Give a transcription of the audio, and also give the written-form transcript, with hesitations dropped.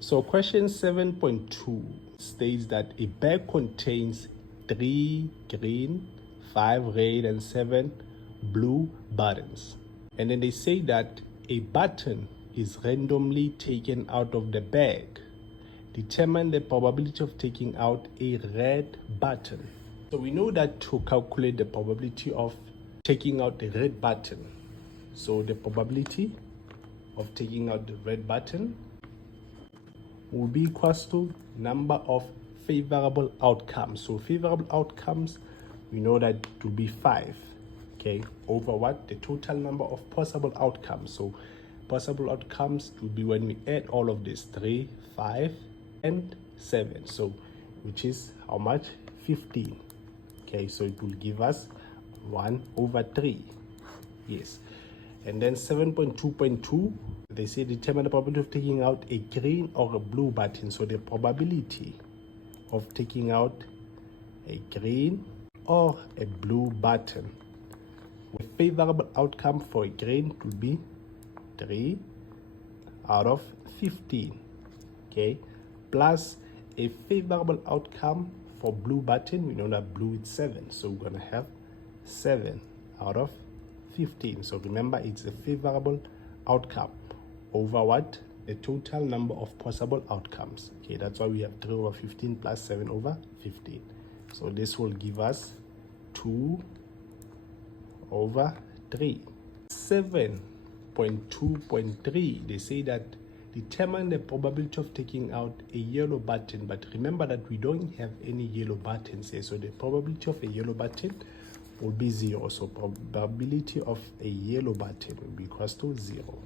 So question 7.2 states that a bag contains 3 green, 5 red, and 7 blue buttons. And then they say that a button is randomly taken out of the bag. Determine the probability of taking out a red button. So we know that to calculate the probability of taking out the red button, so the probability of taking out the red button will be equals to number of favorable outcomes. So favorable outcomes, we know that it will be 5, okay, over what? The total number of possible outcomes. So possible outcomes will be when we add all of this, 3, 5, and 7. So which is how much? 15. Okay, so it will give us 1 over 3. Yes. And then 7.2.2, they say determine the probability of taking out a green or a blue button. So the probability of taking out a green or a blue button. A favorable outcome for a green would be 3 out of 15. Okay, plus a favorable outcome for blue button, we know that blue is 7, so we're going to have 7 out of 15. So remember, it's a favorable outcome over what? The total number of possible outcomes. Okay, that's why we have 3 over 15 plus 7 over 15. So this will give us 2 over 3. 7.2.3, they say that determine the probability of taking out a yellow button. But remember that we don't have any yellow buttons here. So the probability of a yellow button will be 0. So probability of a yellow button will be equals to 0.